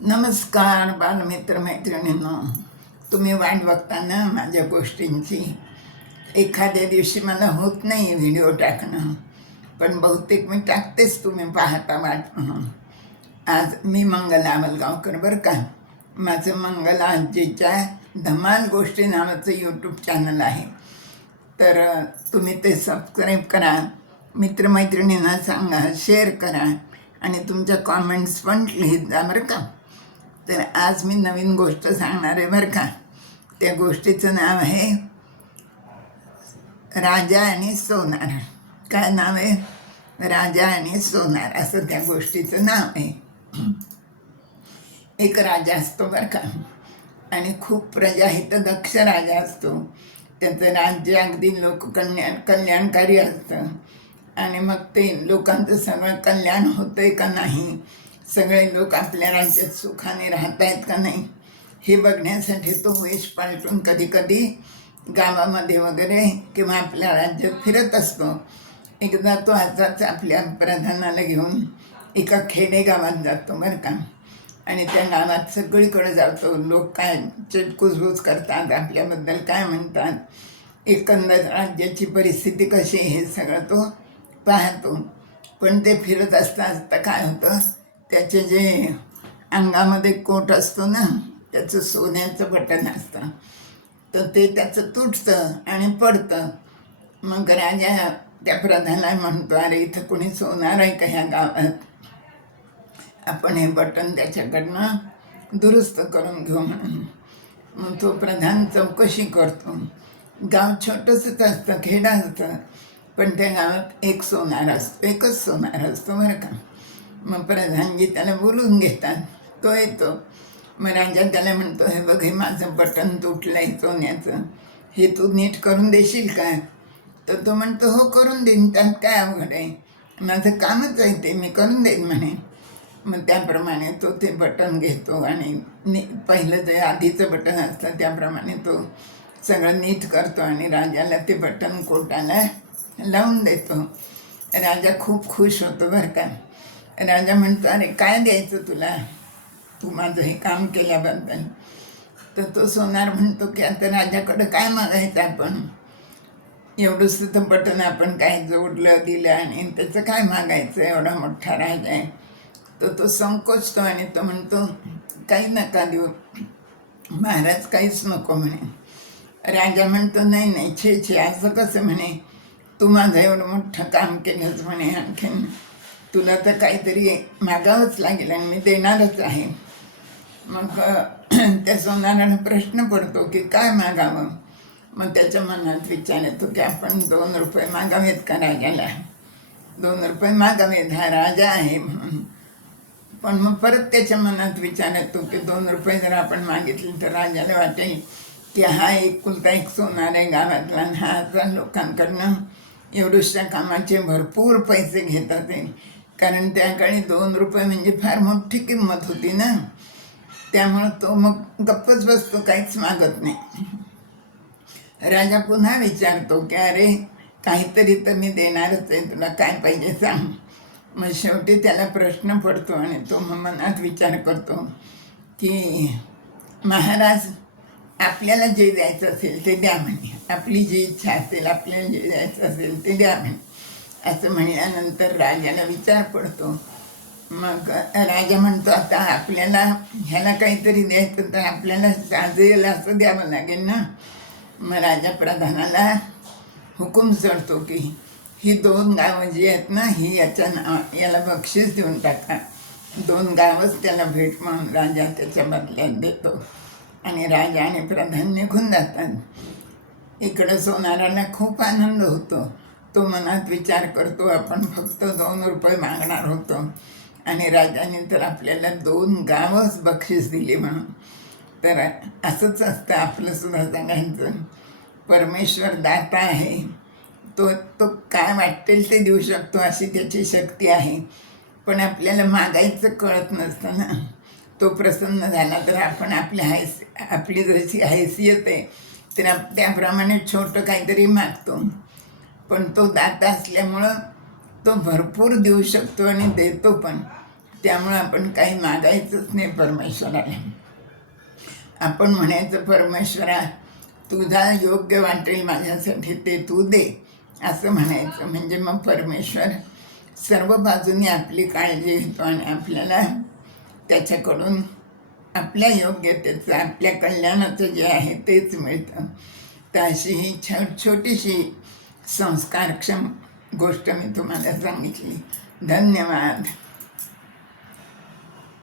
नमस्कार बालमित्र मैत्रिणींनो, तुम्ही वाट बघता ना माझ्या गोष्टींची. एखाद्या दिवशी मला होत नाही व्हिडिओ टाकणं, पण बहुतेक मी टाकतेच, तुम्ही पाहता वाट म्हणून. आज मी मंगला अमलगावकर बरं का. माझं मंगला आजीच्या धमाल गोष्टी नावाचं यूट्यूब चॅनल आहे. तर तुम्ही ते सबस्क्राईब करा, मित्रमैत्रिणींना सांगा, शेअर करा आणि तुमच्या कॉमेंट्स पण लिहित जा बरं का. तर आज मी नवीन गोष्ट सांगणार आहे बरं का. त्या गोष्टीचं नाव आहे राजा आणि सोनार. काय नाव आहे? राजा आणि सोनार असं त्या गोष्टीचं नाव आहे. एक राजा असतो बरं का, आणि खूप प्रजाहित दक्ष राजा असतो. त्याचं राज्य अगदी कल्याणकारी असतं. आणि मग ते लोकांचं सगळं कल्याण होतं आहे का नाही, सगळे लोक आपल्या राज्यात सुखाने राहत आहेत का नाही, हे बघण्यासाठी तो वेश पालटून कधी कधी गावामध्ये वगैरे किंवा आपल्या राज्यात फिरत असतो. एकदा तो असाच आपल्या प्रधानाला घेऊन एका खेडेगावात जातो बरं का. आणि त्या गावात सगळीकडे जातो. लोक काय कुजबूज करतात, आपल्याबद्दल काय म्हणतात, एकंदर राज्याची परिस्थिती कशी आहे हे सगळं तो पाहतो. पण ते फिरत असता असता काय होतं, त्याचे जे अंगामध्ये कोट असतो ना, त्याचं सोन्याचं बटन असतं, तर ते त्याचं तुटतं आणि पडतं. मग राजा त्या प्रधानाला म्हणतो, अरे इथं कोणी सोनार आहे का ह्या गावात, आपण हे बटन त्याच्याकडनं दुरुस्त करून घेऊ म्हणून. मग तो प्रधान चौकशी करतो. गाव छोटंसंच असतं, खेडं असतं, पण त्या गावात एक सोनार असतो, एकच सोनार असतो बरं का. मग प्रधानजी त्याला बोलून घेतात. तो येतो. मग राजा त्याला म्हणतो, हे बघ, हे माझं बटन तुटलं आहे सोन्याचं, हे तू नीट करून देशील काय? तर तो म्हणतो, हो करून देईन, त्यात काय अवघड आहे, माझं कामच आहे ते, मी करून देईन म्हणे. मग त्याप्रमाणे तो ते बटन घेतो आणि पहिलं जे आधीचं बटन असतं त्याप्रमाणे तो सगळं नीट करतो आणि राजाला ते बटन कोटाला लावून देतो. राजा खूप खुश होतो बरं का. राजा म्हणतो, अरे काय द्यायचं तुला, तू माझं हे काम केल्याबद्दल. तर तो सोनार म्हणतो की आता राजाकडं काय मागायचं, आपण एवढंच तर बटन आपण काय जोडलं दिलं आणि त्याचं काय मागायचं, एवढा मोठा राजा आहे. तर तो संकोचतो आणि तो म्हणतो, काही नका देऊ महाराज, काहीच नको म्हणे. राजा म्हणतो, नाही नाही, छे असं कसं म्हणे, तू माझं एवढं मोठं काम केलंच म्हणे, आणखीन तुला तर काहीतरी मागावंच लागेल आणि मी देणारच आहे. मग त्या सोनाराला प्रश्न पडतो की काय मागावं. मग त्याच्या मनात विचार येतो की आपण 2 रुपये मागावेत का राजाला, 2 रुपये मागावेत, हा राजा आहे म्हणून. पण मग परत त्याच्या मनात विचार येतो की 2 रुपये जर आपण मागितले तर राजाला वाटेल की हा एकुलता एक सोनार आहे गावातला, हा 1000 लोकांकडनं एवढ्याशा कामाचे भरपूर पैसे घेतात आहे. कारण त्या काळी 2 रुपये म्हणजे फार मोठी किंमत होती ना. त्यामुळं तो मग गप्पच बसतो, काहीच मागत नाही. राजा पुन्हा विचारतो की अरे काहीतरी तर मी देणारच आहे, तुला काय पाहिजे सांग. मग शेवटी त्याला प्रश्न पडतो आणि तो मनात विचार करतो की महाराज, आपल्याला जे द्यायचं असेल ते द्या म्हणे, आपली जी इच्छा असेल, आपल्याला जे द्यायचं असेल ते द्या म्हणे. असं म्हणल्यानंतर राजाला विचार पडतो. मग राजा म्हणतो, आता आपल्याला ह्याला काहीतरी द्यायचं तर आपल्याला साजेल असं द्यावं लागेल ना. मग राजा प्रधानाला हुकूम चढतो की ही 2 गावं जी आहेत ना, ही याला बक्षीस देऊन टाका. 2 गावच त्याला भेट म्हणून राजा त्याच्या बदल्यात देतो. आणि राजा आणि प्रधान निघून जातात. इकडं सोनाराला खूप आनंद होतो. तो मनात विचार करतो, आपण फक्त 2 रुपये मागणार होतो आणि राजाने तर आपल्याला 2 गावच बक्षीस दिली म्हणून. तर असंच असतं आपलं सुद्धा सगळ्यांचं. परमेश्वर दाता आहे, तो तो काय वाटेल ते देऊ शकतो, अशी त्याची शक्ती आहे. पण आपल्याला मागायचं कळत नसतं ना. तो प्रसन्न झाला तर आपण आपली जशी हैसियत आहे तर त्याप्रमाणे छोटं काहीतरी मागतो. पण तो दाता असल्यामुळं तो भरपूर देऊ शकतो आणि देतो पण. त्यामुळं आपण काही मागायचंच नाही परमेश्वराला. आपण म्हणायचं, परमेश्वरा तुझा योग्य वाटेल माझ्यासाठी ते तू दे, असं म्हणायचं. म्हणजे मग परमेश्वर सर्व बाजूनी आपली काळजी घेतो आणि आपल्याला त्याच्याकडून आपल्या योग्यतेचं, आपल्या कल्याणाचं जे आहे तेच मिळतं. तर अशी ही छोटीशी संस्कारक्षम गोष्ट मी तुम्हाला सांगितली. धन्यवाद.